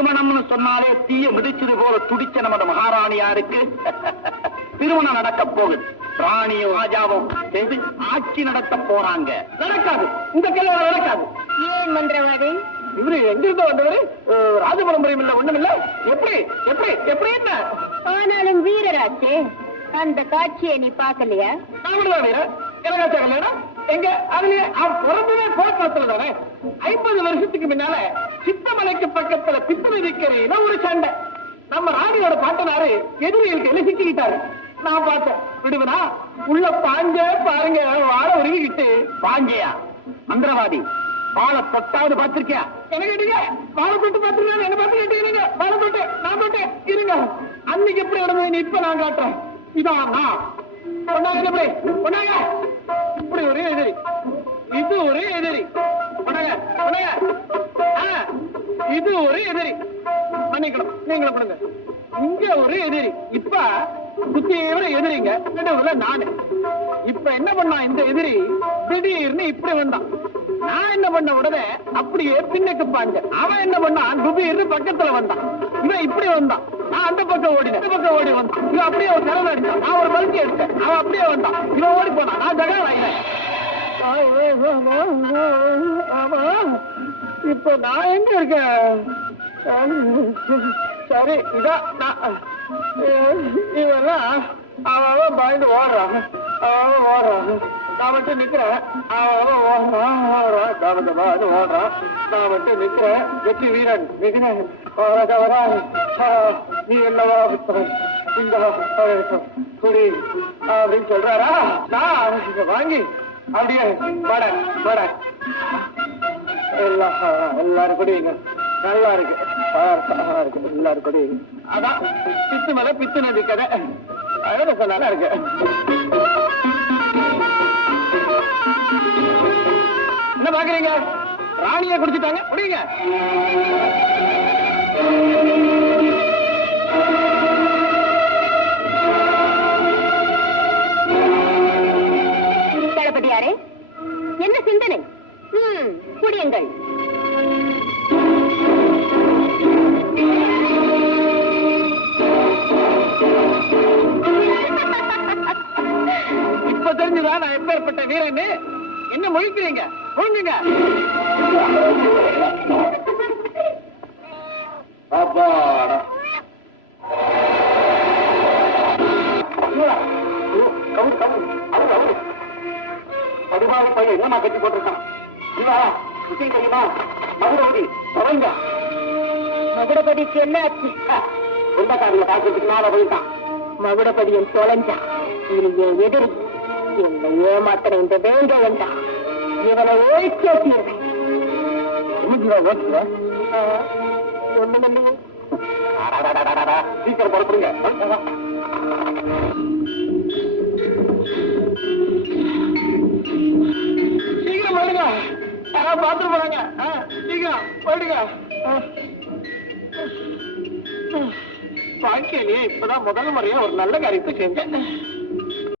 திருமணம்னு சொன்னாலே தீய மிதிச்சது போல துடிச்ச நமது மகாராணியாருக்கு திருமணம் நடக்க போகுது. ராணியும் ராஜாவும் சேர்ந்து ஆட்சி நடத்த போறாங்க. நடக்காது, இந்த கல்யாணம் நடக்காது. ஏன் மந்திரவாதி? இவரு எங்கிருந்தோ வந்தவரு, ராஜபரம்பரையும் இல்ல, ஒண்ணும் இல்ல. எப்படி எப்படி எப்படி என்ன? ஆனாலும் வீரராச்சே, அந்த காட்சியை நீ பார்க்கலையா? நான் வீரர், எனக்காச்சா கல்யாணம்? எங்க அதுலயே பிறந்ததே போர்க்களத்துல தானே. 50 வருஷத்துக்கு முன்னால சித்தமலைக்கு பக்கத்துல பித்தளைக்கரையில ஒரு சண்டை. நம்ம ராணியோட பாட்டனாரு எதிரிகளுக்கு எல்லாம் சிக்கிக்கிட்டாரு. நான் பார்த்தேன், விடுவனா உள்ள பாஞ்ச பாருங்க, வாழை உருகிக்கிட்டு. பாஞ்சையா மந்திரவாதி? வாழை தொட்டாவது பார்த்திருக்கியா? என்ன கேட்டீங்க? வாழை தொட்டு பார்த்திருக்கேன், என்ன பார்த்து கேட்டீங்க? வாழை தொட்டு நான் தொட்டு இருங்க. அன்னைக்கு எப்படி நடந்தது இப்ப நான் காட்டுறேன். இதான் நான் பொண்ணாங்க, பொண்ணாங்க இப்படி ஒரு எதிரி, இது ஒரு எதிரி. பொண்ணாங்க பொண்ணாங்க, இது ஒரு எதிரி. மன்னிக்கணும், நீங்களும் கொடுங்க. இங்க ஒரு எதிரி. இப்ப குத்தியவர எதிரிங்க நடுவுல நானு. இப்ப என்ன பண்ணா இந்த எதிரி? திடீர்னு இப்படி வந்தான். நான் என்ன பண்ண உடனே அப்படியே பின்னுக்கு பாஞ்சேன். அவன் என்ன பண்ணான்? குபீர்னு பக்கத்துல வந்தான். இவன் இப்படி வந்தான், நான் அந்த பக்கம் ஓடினேன். இந்த பக்கம் ஓடி வந்தான். இவன் அப்படியே ஒரு கரல் அடிச்சான், நான் ஒரு பல்கி எடுத்தேன். அவன் அப்படியே வந்தான், இவன் ஓடி போனான், நான் ஜகா வாங்கினேன். இப்ப நான் எங்க இருக்கேன்? சரி, இதான் இவெல்லாம் அவன் பயந்து ஓடுறான், அவன் ஓடுறான். நான் மட்டும் நிக்கிறேன், அவன் ஓடுறான், கவனமானு ஓடுறான். நான் மட்டும் நிக்கிறேன். வெற்றி வீரன் நிக்கிறேன். நீ என்னவா இந்த குடி அப்படின்னு சொல்றாரா? நான் வாங்கி அப்படியே வட வட எல்லாரும் குடிங்க. நல்லா இருக்கு, எல்லாரும் குடிங்க. அதான் பித்து மேல பித்து நதி கதை. நல்லா இருக்கு. என்ன பாக்குறீங்க? ராணியை குடிச்சிட்டாங்க, குடிங்க. தளபதியாரே, என்ன சிந்தனை? குடியுங்கள். இப்ப தெரிஞ்சுதான் நான் எப்பேற்பட்ட வீரன்னு. என்ன முழிக்கிறீங்க? போங்க. படுபாவி பையன் என்னமா கட்டி போட்டிருக்கான்? விஷயம் தெரியுமா? மகுடபதி தொடங்க. மகுடபதிக்கு என்ன ஆச்சு? சொந்தக்காரில காசுக்கு மேல போயிட்டான். மகுடபதியும் தொலைஞ்சான். இது எதிரி என்னை ஏமாத்திர இந்த வேங்க வேண்டாம். இவனை ஒழிச்சே தீர்வேன். ஒண்ணு சீக்கிரம் புறப்படுங்க. சீக்கிரம் போயிடுங்க, யாராவது பார்த்துட்டு போறாங்க. சீக்கிரம் போயிடுங்க. வாழ்க்கையிலேயே இப்பதான் முதல் முறையா ஒரு நல்ல காரியத்தை செஞ்சேன்.